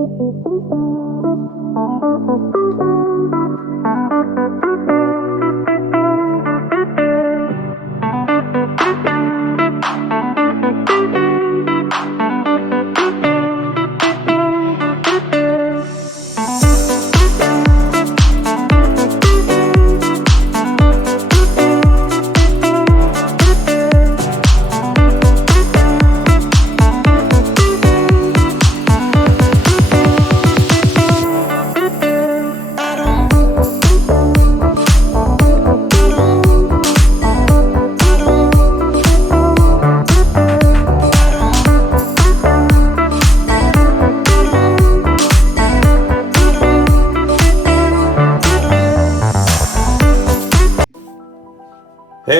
Hey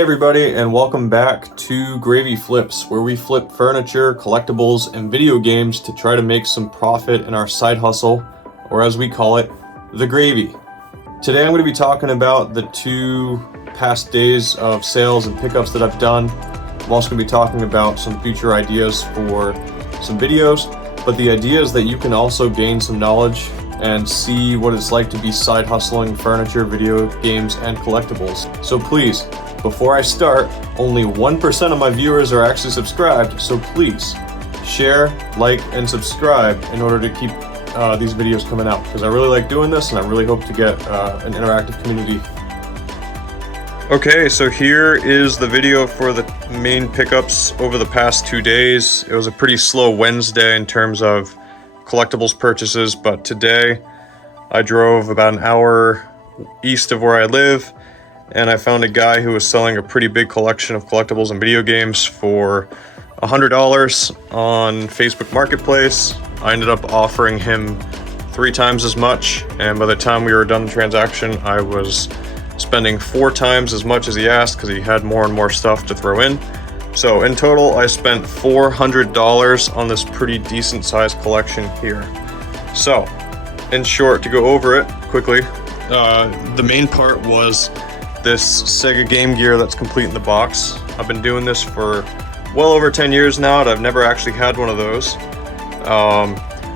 everybody, and welcome back to Gravy Flips, where we flip furniture, collectibles, and video games to try to make some profit in our side hustle, or as we call it, the gravy. Today I'm going to be talking about the 2 past days of sales and pickups that I've done. I'm also going to be talking about some future ideas for some videos, but the idea is that you can also gain some knowledge and see what it's like to be side hustling furniture, video games, and collectibles. So please, before I start, only 1% of my viewers are actually subscribed, so please share, like, and subscribe in order to keep these videos coming out, because I really like doing this and I really hope to get an interactive community. Okay, so here is the video for the main pickups over the past 2 days. It was a pretty slow Wednesday in terms of collectibles purchases, but today I drove about an hour east of where I live, and I found a guy who was selling a pretty big collection of collectibles and video games for $100 on Facebook Marketplace. I ended up offering him 3 times as much, and by the time we were done the transaction, I was spending 4 times as much as he asked because he had more and more stuff to throw in. So in total, I spent $400 on this pretty decent sized collection here. So, in short, to go over it quickly, the main part was this Sega Game Gear that's complete in the box. I've been doing this for well over 10 years now, and I've never actually had one of those.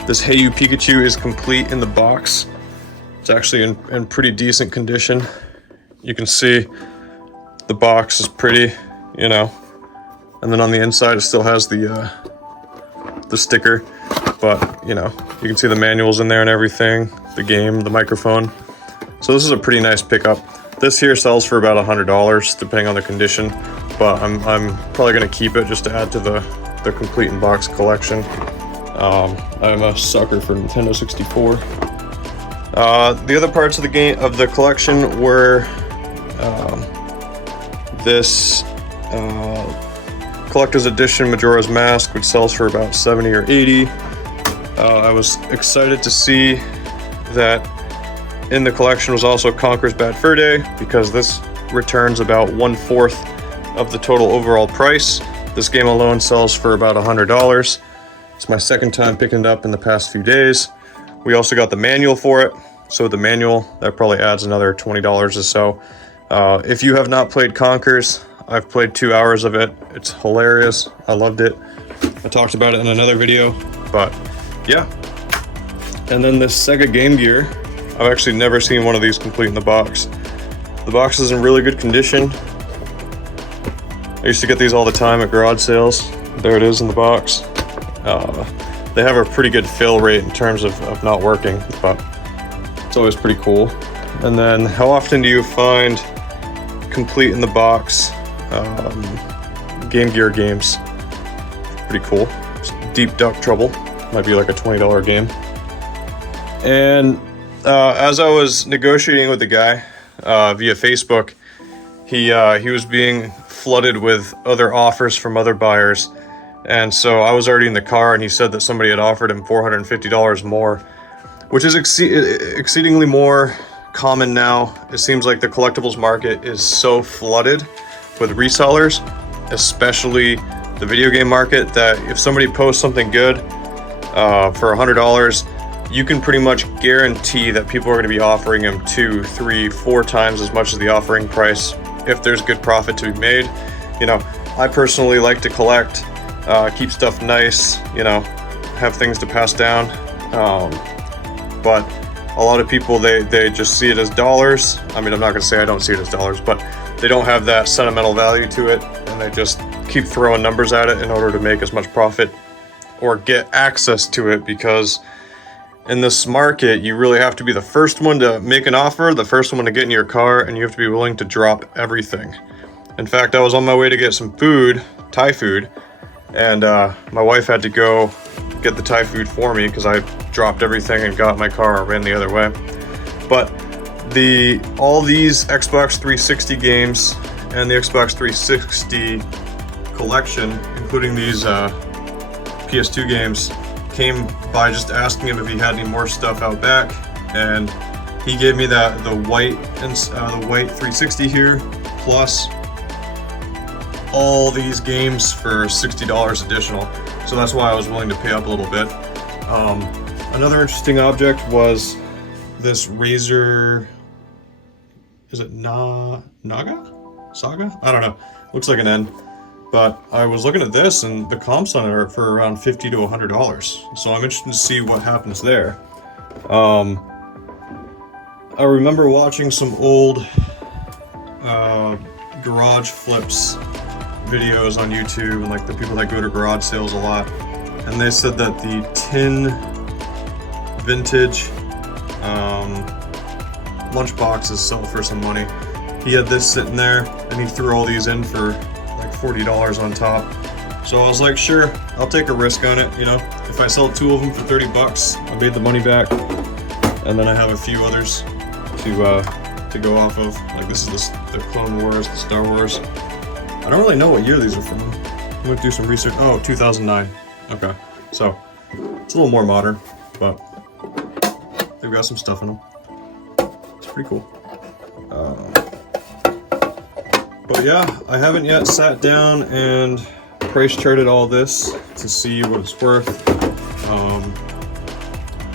This Hey You Pikachu is complete in the box. It's actually in pretty decent condition. You can see the box is pretty, you know, and then on the inside it still has the sticker, but you know, you can see the manuals in there and everything, the game, the microphone. So this is a pretty nice pickup. This here sells for about $100 depending on the condition, but I'm probably going to keep it just to add to the complete in box collection. I'm a sucker for Nintendo 64. The other parts of the collection were this collector's edition Majora's Mask, which sells for about 70 or 80. I was excited to see that in the collection was also Conker's Bad Fur Day, because this returns about 1/4 of the total overall price. This game alone sells for about $100. It's my second time picking it up in the past few days. We also got the manual for it, so the manual, that probably adds another $20 or so. If you have not played Conker's, I've played 2 hours of it. It's hilarious. I loved it. I talked about it in another video, but yeah. And then this Sega Game Gear, I've actually never seen one of these complete in the box. The box is in really good condition. I used to get these all the time at garage sales. There it is in the box. They have a pretty good fill rate in terms of not working, but it's always pretty cool. And then how often do you find complete in the box Game Gear games? Pretty cool. Deep Duck Trouble might be like a $20 game. And as I was negotiating with the guy via Facebook, he was being flooded with other offers from other buyers, and so I was already in the car, and he said that somebody had offered him $450 more, which is exceedingly more common now. It seems like the collectibles market is so flooded with resellers, especially the video game market, that if somebody posts something good for $100, you can pretty much guarantee that people are going to be offering him 2, 3, 4 times as much as the offering price if there's good profit to be made. You know, I personally like to collect, keep stuff nice, you know, have things to pass down. But a lot of people, they just see it as dollars. I mean, I'm not gonna say I don't see it as dollars, but they don't have that sentimental value to it, and they just keep throwing numbers at it in order to make as much profit or get access to it, because in this market, you really have to be the first one to make an offer, the first one to get in your car, and you have to be willing to drop everything. In fact, I was on my way to get some food, Thai food, and my wife had to go get the Thai food for me because I dropped everything and got in my car and ran the other way. But all these Xbox 360 games and the Xbox 360 collection, including these PS2 games, came by just asking him if he had any more stuff out back, and he gave me the white 360 here, plus all these games for $60 additional. So that's why I was willing to pay up a little bit. Another interesting object was this Razer. Is it Naga? Saga? I don't know. Looks like an N. But I was looking at this, and the comps on it are for around $50 to $100. So I'm interested to see what happens there. I remember watching some old garage flips videos on YouTube, and like the people that go to garage sales a lot, and they said that the tin vintage lunch boxes sell for some money. He had this sitting there, and he threw all these in for like $40 on top. So I was like, sure, I'll take a risk on it. You know, if I sell 2 of them for $30, I made the money back, and then I have a few others to go off of. Like this is the Clone Wars, the Star Wars. I don't really know what year these are from. I'm gonna do some research. Oh, 2009. Okay, so it's a little more modern, but they've got some stuff in them. It's pretty cool. But yeah, I haven't yet sat down and price charted all this to see what it's worth.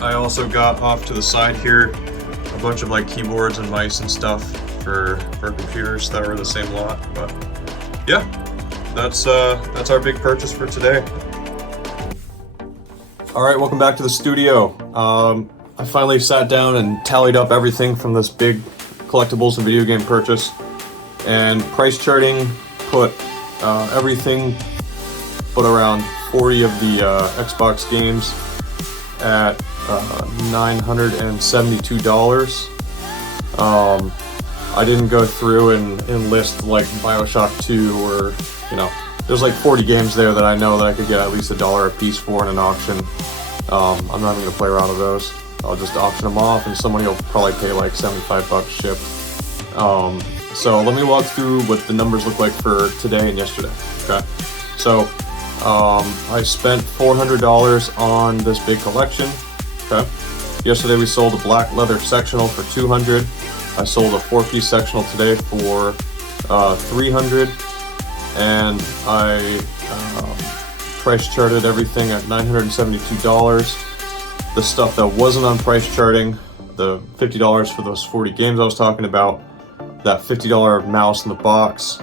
I also got off to the side here a bunch of like keyboards and mice and stuff for computers that were the same lot. But yeah, that's our big purchase for today. All right, welcome back to the studio. I finally sat down and tallied up everything from this big collectibles and video game purchase, and price charting put everything but around 40 of the Xbox games at $972. I didn't go through and list like BioShock 2 or, you know, there's like 40 games there that I know that I could get at least $1 a piece for in an auction. I'm not even gonna play around with those. I'll just auction them off, and somebody will probably pay like $75 shipped. So let me walk through what the numbers look like for today and yesterday. Okay, so I spent $400 on this big collection. Okay, yesterday we sold a black leather sectional for $200. I sold a 4-piece sectional today for $300, and I price charted everything at $972. The stuff that wasn't on price charting, the $50 for those 40 games I was talking about, that $50 mouse in the box,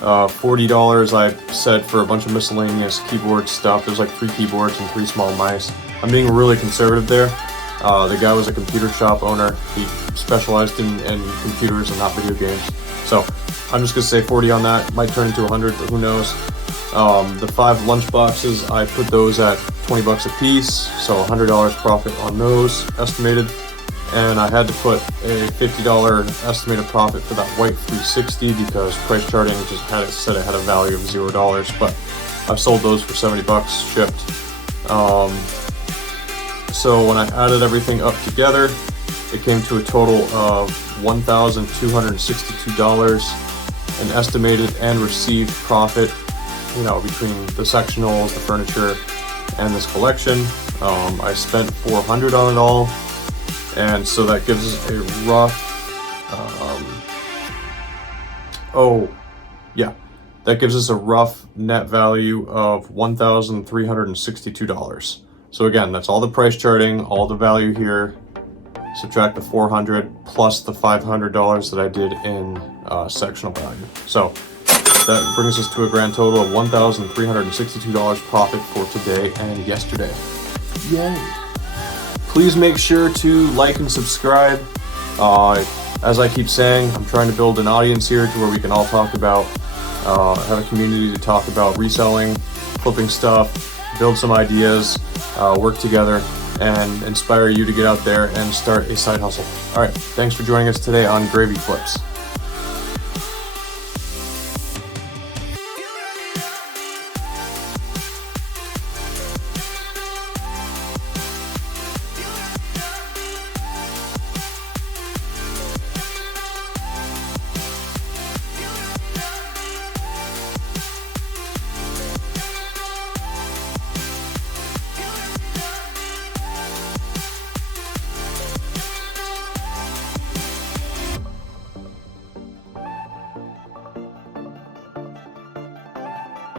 $40 I said for a bunch of miscellaneous keyboard stuff. There's like 3 keyboards and 3 small mice. I'm being really conservative there. The guy was a computer shop owner. He specialized in computers and not video games. So I'm just gonna say 40 on that. Might turn into 100, but who knows. The 5 lunch boxes, I put those at $20 a piece, so $100 profit on those estimated. And I had to put a $50 estimated profit for that white 360 because price charting just had it said it had a value of $0, but I've sold those for $70 shipped. So when I added everything up together, it came to a total of $1,262 in estimated and received profit, you know, between the sectionals, the furniture, and this collection. I spent $400 on it all, and so that gives us a rough, that gives us a rough net value of $1,362. So again, that's all the price charting, all the value here. Subtract the $400 plus the $500 that I did in sectional value. So that brings us to a grand total of $1,362 profit for today and yesterday. Yay! Please make sure to like and subscribe. As I keep saying, I'm trying to build an audience here to where we can all talk about, have a community to talk about reselling, flipping stuff, build some ideas, work together, and inspire you to get out there and start a side hustle. All right, thanks for joining us today on Gravy Flips.